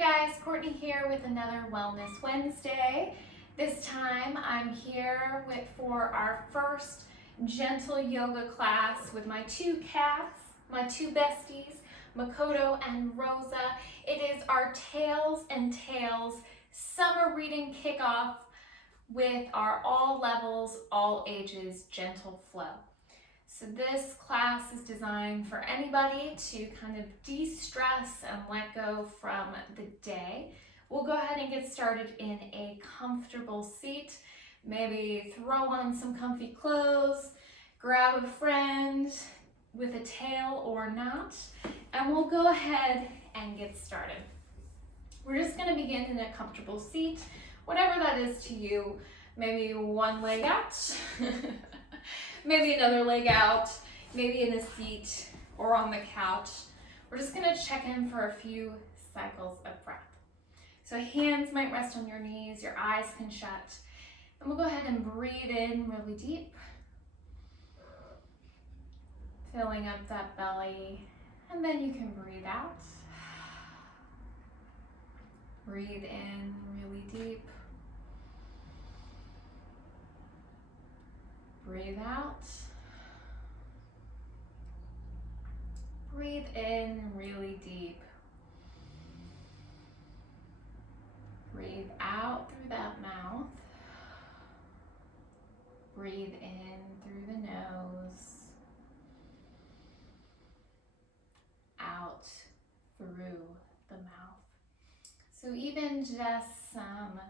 guys, Courtney here with another Wellness Wednesday. This time I'm here for our first gentle yoga class with my two cats, my two besties, Makoto and Rosa. It is our Tails and Tails summer reading kickoff with our all levels, all ages gentle flow. So this class is designed for anybody to kind of de-stress and let go from the day. We'll go ahead and get started in a comfortable seat. Maybe throw on some comfy clothes, grab a friend with a tail or not, and we'll go ahead and get started. We're just going to begin in a comfortable seat, whatever that is to you. Maybe one leg out. Maybe another leg out, maybe in a seat or on the couch. We're just gonna check in for a few cycles of breath. So hands might rest on your knees, your eyes can shut, and we'll go ahead and breathe in really deep, filling up that belly, and then you can breathe out. Breathe in really deep. Breathe out. Breathe in really deep. Breathe out through that mouth. Breathe in through the nose. Out through the mouth. So even just some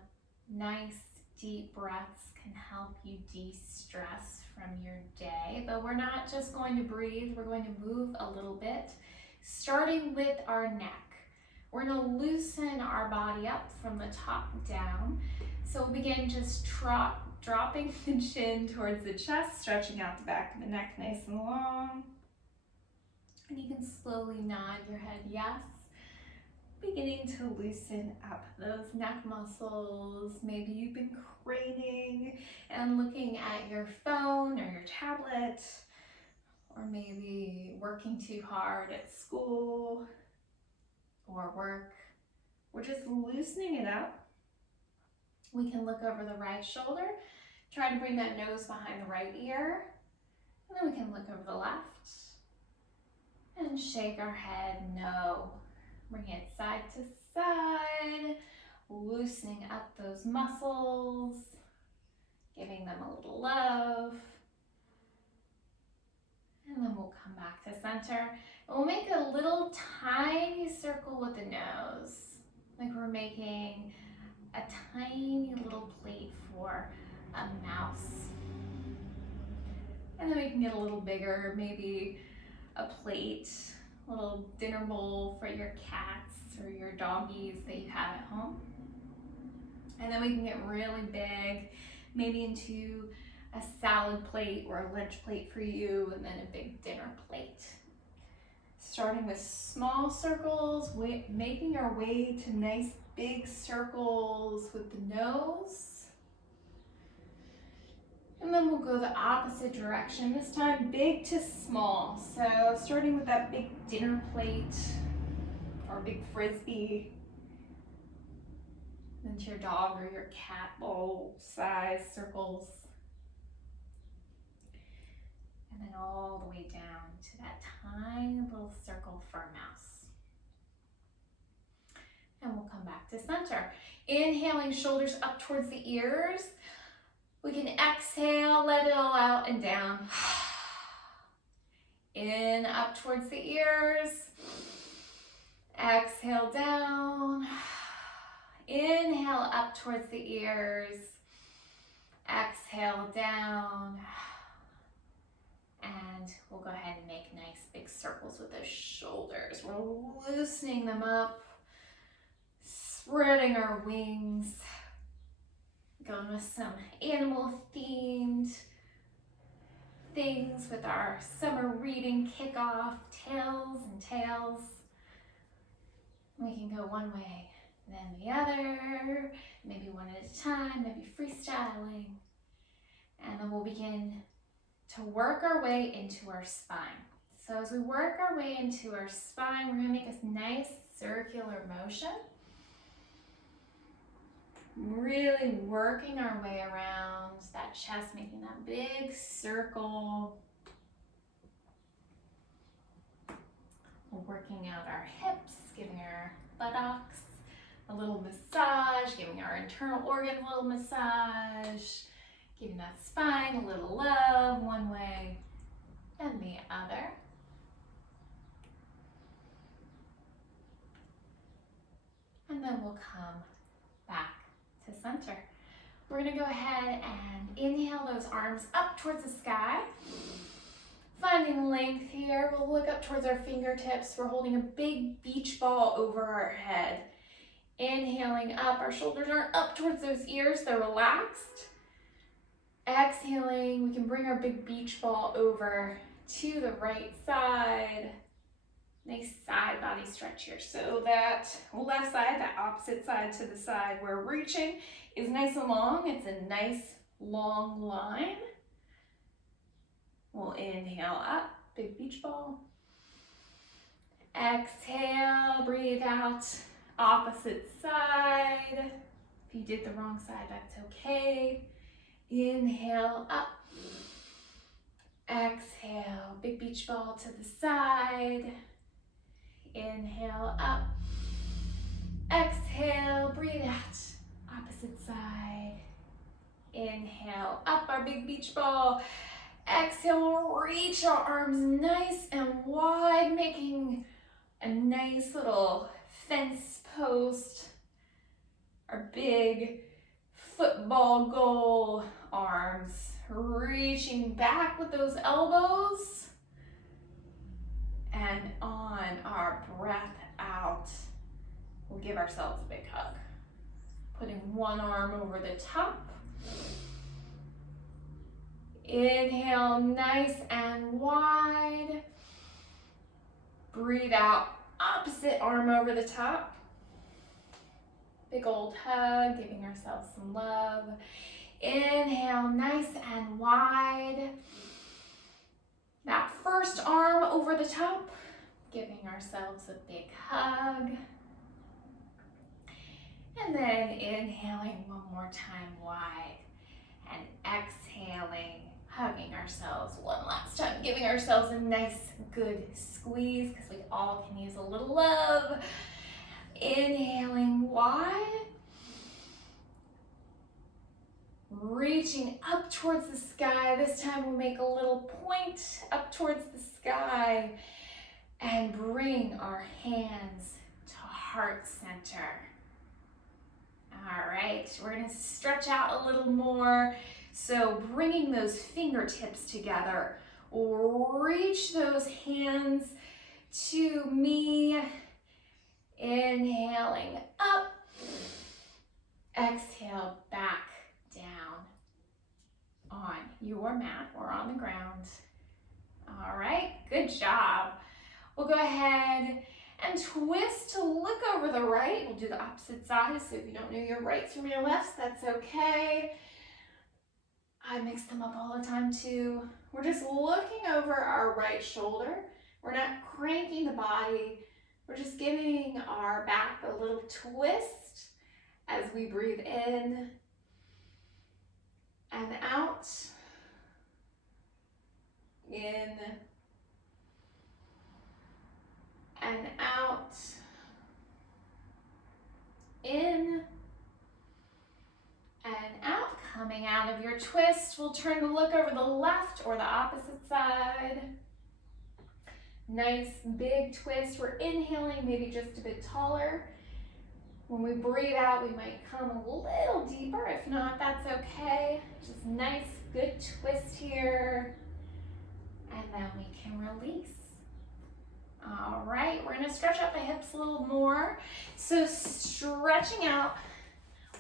nice deep breaths can help you de-stress from your day, but we're not just going to breathe, we're going to move a little bit, starting with our neck. We're going to loosen our body up from the top down. So we'll begin just dropping the chin towards the chest, stretching out the back of the neck nice and long. And you can slowly nod your head yes. Beginning to loosen up those neck muscles. Maybe you've been craning and looking at your phone or your tablet, or maybe working too hard at school or work. We're just loosening it up. We can look over the right shoulder, try to bring that nose behind the right ear, and then we can look over the left and shake our head no. Bring it side to side, loosening up those muscles, giving them a little love. And then we'll come back to center. And we'll make a little tiny circle with the nose, like we're making a tiny little plate for a mouse. And then we can get a little bigger, maybe a plate, little dinner bowl for your cats or your doggies that you have at home. And then we can get really big, maybe into a salad plate or a lunch plate for you, and then a big dinner plate. Starting with small circles, making our way to nice big circles with the nose. And then we'll go the opposite direction, this time big to small. So starting with that big dinner plate or big frisbee, then to your dog or your cat bowl size circles. And then all the way down to that tiny little circle for a mouse. And we'll come back to center. Inhaling, shoulders up towards the ears. We can exhale, let it all out and down. In, up towards the ears. Exhale down. Inhale up towards the ears. Exhale down. And we'll go ahead and make nice big circles with those shoulders. We're loosening them up, spreading our wings. Going with some animal themed things with our summer reading kickoff, Tails and Tails. We can go one way, then the other, maybe one at a time, maybe freestyling. And then we'll begin to work our way into our spine. So as we work our way into our spine, we're gonna make a nice circular motion. Really working our way around that chest, making that big circle. We're working out our hips, giving our buttocks a little massage, giving our internal organs a little massage, giving that spine a little love one way and the other. And then we'll come back to center. We're gonna go ahead and inhale those arms up towards the sky. Finding length here, we'll look up towards our fingertips. We're holding a big beach ball over our head. Inhaling up, our shoulders aren't up towards those ears, they're relaxed. Exhaling, we can bring our big beach ball over to the right side. Nice side body stretch here. So that left side, that opposite side to the side we're reaching is nice and long. It's a nice long line. We'll inhale up, big beach ball. Exhale, breathe out, opposite side. If you did the wrong side, that's okay. Inhale up. Exhale, big beach ball to the side. Inhale up. Exhale, breathe out, opposite side. Inhale up, our big beach ball. Exhale, reach our arms nice and wide, making a nice little fence post. Our big football goal, arms reaching back with those elbows. And on our breath out, we'll give ourselves a big hug. Putting one arm over the top. Inhale, nice and wide. Breathe out, opposite arm over the top. Big old hug, giving ourselves some love. Inhale, nice and wide. That first arm over the top, giving ourselves a big hug. And then inhaling one more time wide and exhaling, hugging ourselves one last time, giving ourselves a nice good squeeze because we all can use a little love. Inhaling wide. Reaching up towards the sky. This time we'll make a little point up towards the sky and bring our hands to heart center. All right, we're gonna stretch out a little more. So bringing those fingertips together, reach those hands to me. Inhaling up, exhale back down on your mat or on the ground. All right, good job. We'll go ahead and twist to look over the right. We'll do the opposite side, so if you don't know your rights from your lefts, that's okay. I mix them up all the time too. We're just looking over our right shoulder. We're not cranking the body. We're just giving our back a little twist as we breathe in and out. In and out. In and out. Coming out of your twist, we'll turn to look over the left or the opposite side. Nice big twist. We're inhaling maybe just a bit taller. When we breathe out, we might come a little deeper. If not, that's okay. Just nice, good twist here. And then we can release. All right, we're gonna stretch out the hips a little more. So stretching out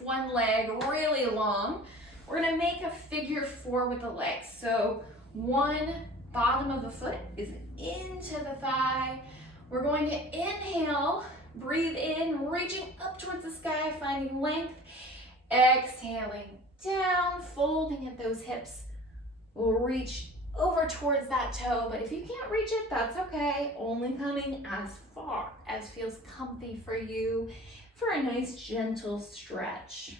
one leg really long. We're gonna make a figure four with the legs. So one bottom of the foot is into the thigh. We're going to inhale, breathe in, reaching up towards the sky, finding length. Exhaling down, folding at those hips. We'll reach over towards that toe, but if you can't reach it, that's okay. Only coming as far as feels comfy for you for a nice gentle stretch.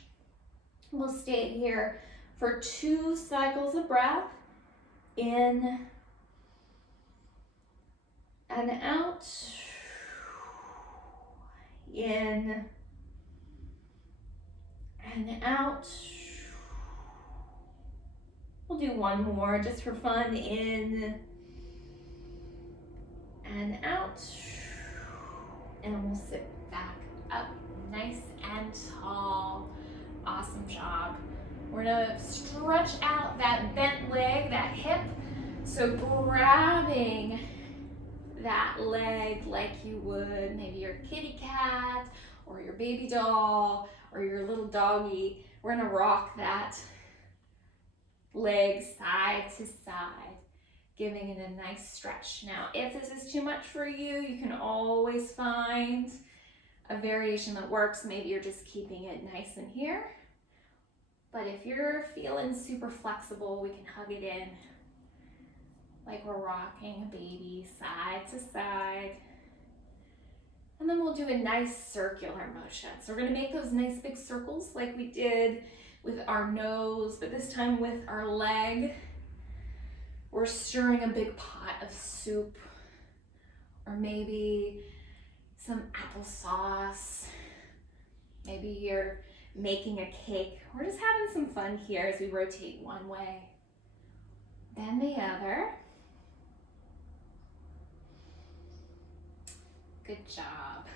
We'll stay here for 2 cycles of breath. In and out. In and out. We'll do one more just for fun. In and out. And we'll sit back up nice and tall. Awesome job. We're gonna stretch out that bent leg, that hip. So grabbing that leg like you would maybe your kitty cat or your baby doll or your little doggy. We're gonna rock that leg side to side, giving it a nice stretch. Now, if this is too much for you, you can always find a variation that works. Maybe you're just keeping it nice in here. But if you're feeling super flexible, we can hug it in like we're rocking a baby side to side. And then we'll do a nice circular motion. So we're gonna make those nice big circles like we did with our nose, but this time with our leg. We're stirring a big pot of soup, or maybe some applesauce. Maybe you're making a cake. We're just having some fun here as we rotate one way, then the other. Good job.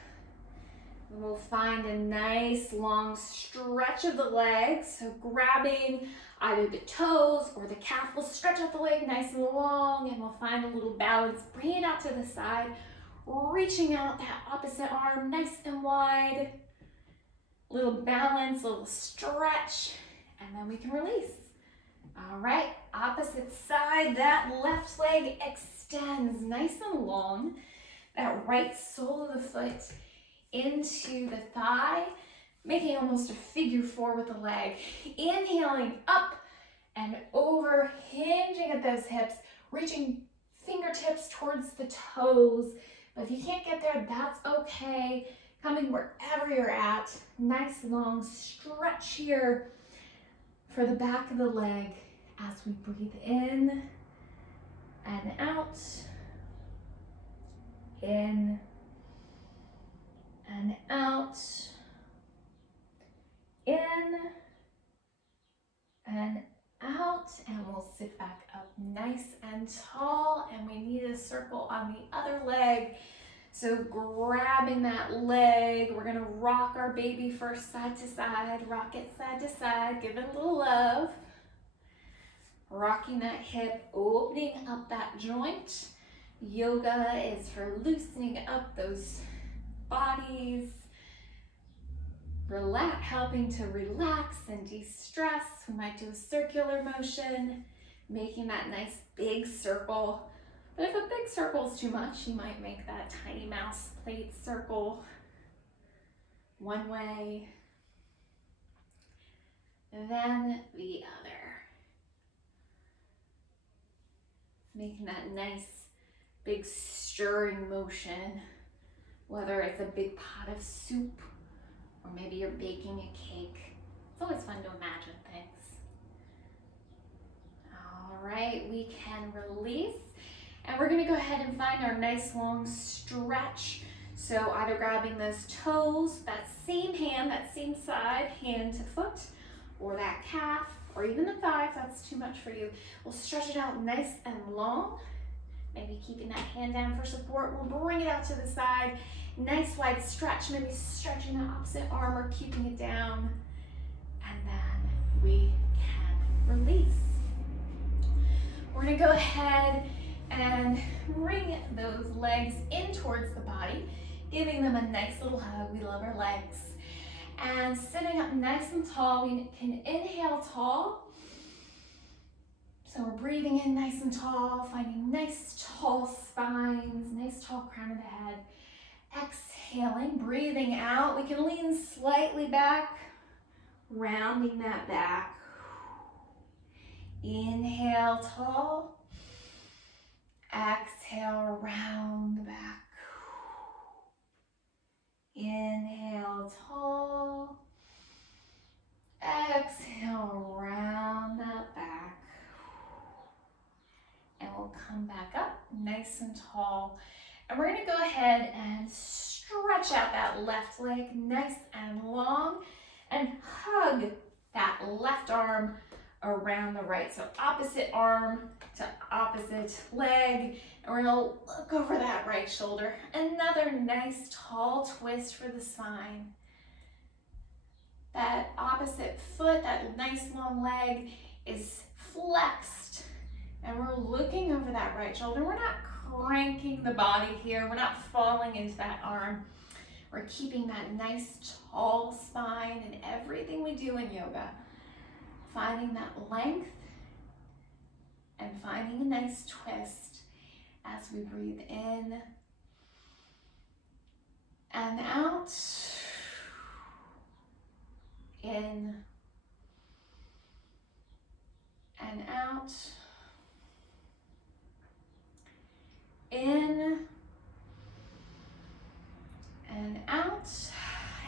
And we'll find a nice long stretch of the legs. So grabbing either the toes or the calf, we'll stretch out the leg nice and long, and we'll find a little balance. Bring it out to the side, reaching out that opposite arm nice and wide. Little balance, little stretch, and then we can release. All right, opposite side, that left leg extends nice and long. That right sole of the foot into the thigh, making almost a figure 4 with the leg. Inhaling up and over, hinging at those hips, reaching fingertips towards the toes. But if you can't get there, that's okay. Coming wherever you're at. Nice long stretch here for the back of the leg as we breathe in and out. In and out. In and out. And we'll sit back up nice and tall. And we need a circle on the other leg. So grabbing that leg, we're gonna rock our baby first side to side, rock it side to side, give it a little love. Rocking that hip, opening up that joint. Yoga is for loosening up those bodies, helping to relax and de-stress. We might do a circular motion, making that nice big circle. But if a big circle is too much, you might make that tiny mouse plate circle one way, then the other. Making that nice big stirring motion, whether it's a big pot of soup or maybe you're baking a cake. It's always fun to imagine things. All right, we can release. And we're gonna go ahead and find our nice long stretch. So either grabbing those toes, that same hand, that same side, hand to foot, or that calf, or even the thigh if that's too much for you. We'll stretch it out nice and long. Maybe keeping that hand down for support. We'll bring it out to the side. Nice wide stretch, maybe stretching the opposite arm or keeping it down. And then we can release. We're gonna go ahead and bring those legs in towards the body, giving them a nice little hug. We love our legs. And sitting up nice and tall, we can inhale tall. So we're breathing in nice and tall, finding nice tall spines, nice tall crown of the head. Exhaling, breathing out. We can lean slightly back, rounding that back. Inhale tall. Exhale, round the back. Inhale tall. Exhale. nice and tall. And we're gonna go ahead and stretch out that left leg nice and long and hug that left arm around the right. So opposite arm to opposite leg. And we're gonna look over that right shoulder. Another nice tall twist for the spine. That opposite foot, that nice long leg is flexed. And we're looking over that right shoulder. We're not cranking the body here. We're not falling into that arm. We're keeping that nice tall spine in everything we do in yoga. Finding that length and finding a nice twist as we breathe in and out. In and out. In and out.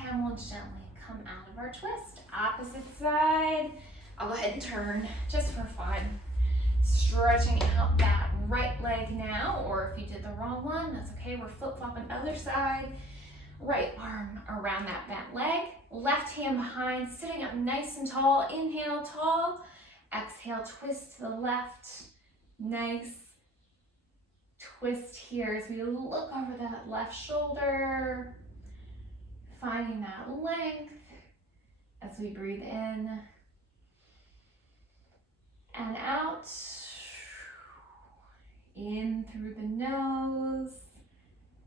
And we'll gently come out of our twist. Opposite side. I'll go ahead and turn just for fun. Stretching out that right leg now, or if you did the wrong one, that's okay. We're flip-flopping other side. Right arm around that bent leg. Left hand behind, sitting up nice and tall. Inhale, tall. Exhale, twist to the left. Nice twist here as we look over that left shoulder. Finding that length as we breathe in and out. In through the nose,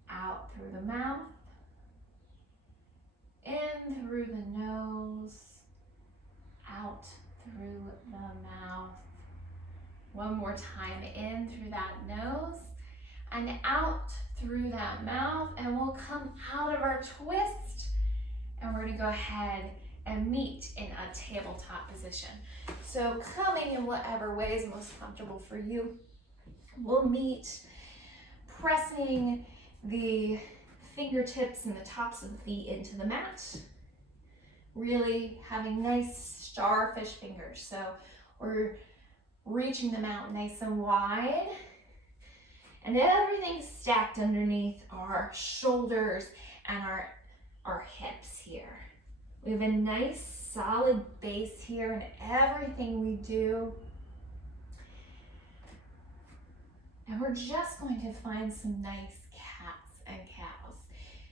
out through the mouth. In through the nose, out through the mouth. One more time, in through that nose and out through that mouth. And we'll come out of our twist and we're gonna go ahead and meet in a tabletop position. So coming in whatever way is most comfortable for you. We'll meet pressing the fingertips and the tops of the feet into the mat. Really having nice starfish fingers. So we're reaching them out nice and wide. And everything's stacked underneath our shoulders and our hips here. We have a nice solid base here in everything we do. And we're just going to find some nice cats and cows.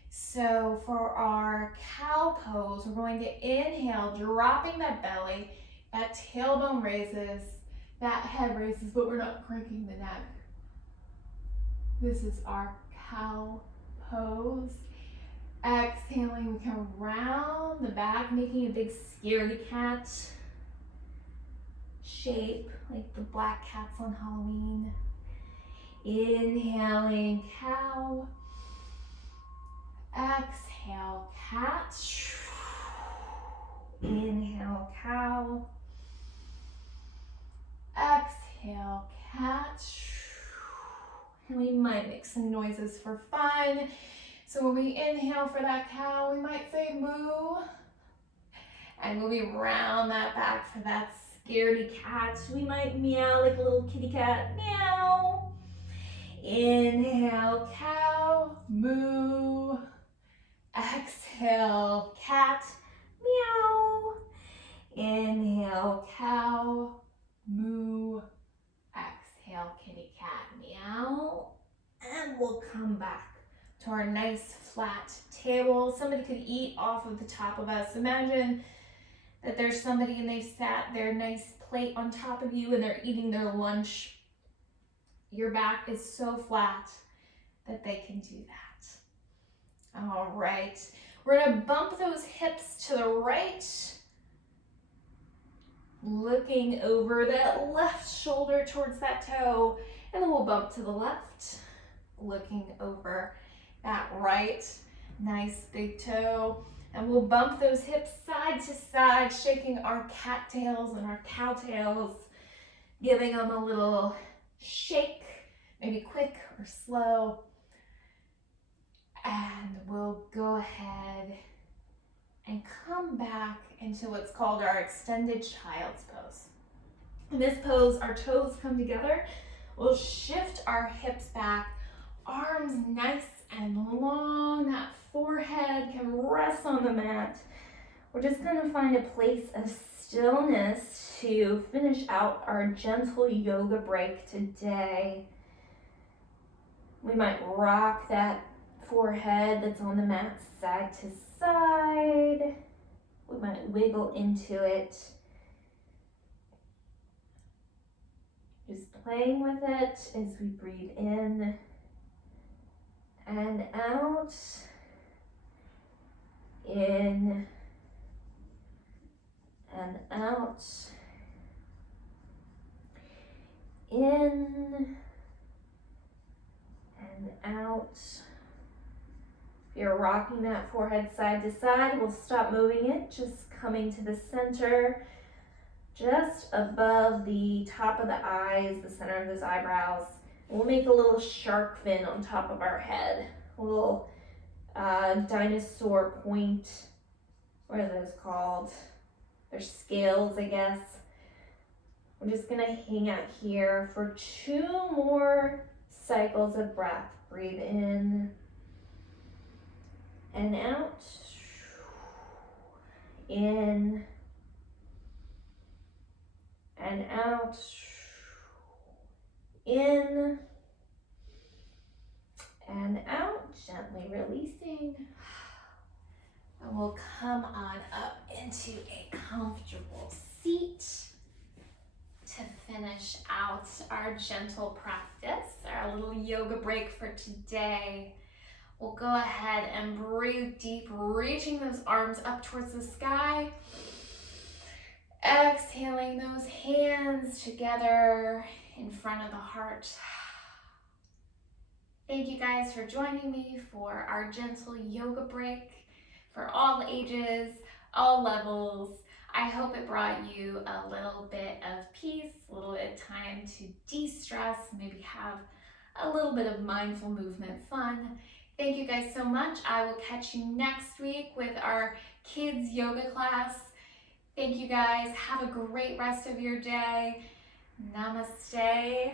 So for our cow pose, we're going to inhale, dropping that belly, that tailbone raises, that head raises, but we're not cranking the neck. This is our cow pose. Exhaling, we come around the back, making a big scaredy cat shape, like the black cats on Halloween. Inhaling, cow. Exhale, cat. Inhale, cow. Exhale, cat. And we might make some noises for fun. So when we inhale for that cow, we might say moo. And when we round that back for that scaredy cat, we might meow like a little kitty cat. Meow. Inhale, cow, moo. Exhale, cat, meow. Inhale, cow, moo. Exhale, kitty cat, meow. And we'll come back to our nice flat table. Somebody could eat off of the top of us. Imagine that there's somebody and they've sat their nice plate on top of you and they're eating their lunch. Your back is so flat that they can do that. All right, we're gonna bump those hips to the right, looking over that left shoulder towards that toe, and then we'll bump to the left, looking over that right, nice big toe, and we'll bump those hips side to side, shaking our cattails and our cowtails, giving them a little shake, maybe quick or slow. And we'll go ahead and come back into what's called our extended child's pose. In this pose, our toes come together. We'll shift our hips back, arms nice and long. That forehead can rest on the mat. We're just gonna find a place of stillness to finish out our gentle yoga break today. We might rock that forehead that's on the mat side to side. We might wiggle into it. Just playing with it as we breathe in and out. In and out. In and out. If you're rocking that forehead side to side, we'll stop moving it, just coming to the center, just above the top of the eyes, the center of those eyebrows. We'll make a little shark fin on top of our head, a little dinosaur point. What are those called? They're scales, I guess. We're just gonna hang out here for 2 more cycles of breath. Breathe in and out. In and out. In and out. Gently releasing. And we'll come on up into a comfortable seat to finish out our gentle practice, our little yoga break for today. We'll go ahead and breathe deep, reaching those arms up towards the sky. Exhaling those hands together in front of the heart. Thank you guys for joining me for our gentle yoga break for all ages, all levels. I hope it brought you a little bit of peace, a little bit of time to de-stress, maybe have a little bit of mindful movement fun. Thank you guys so much. I will catch you next week with our kids yoga class. Thank you guys. Have a great rest of your day. Namaste.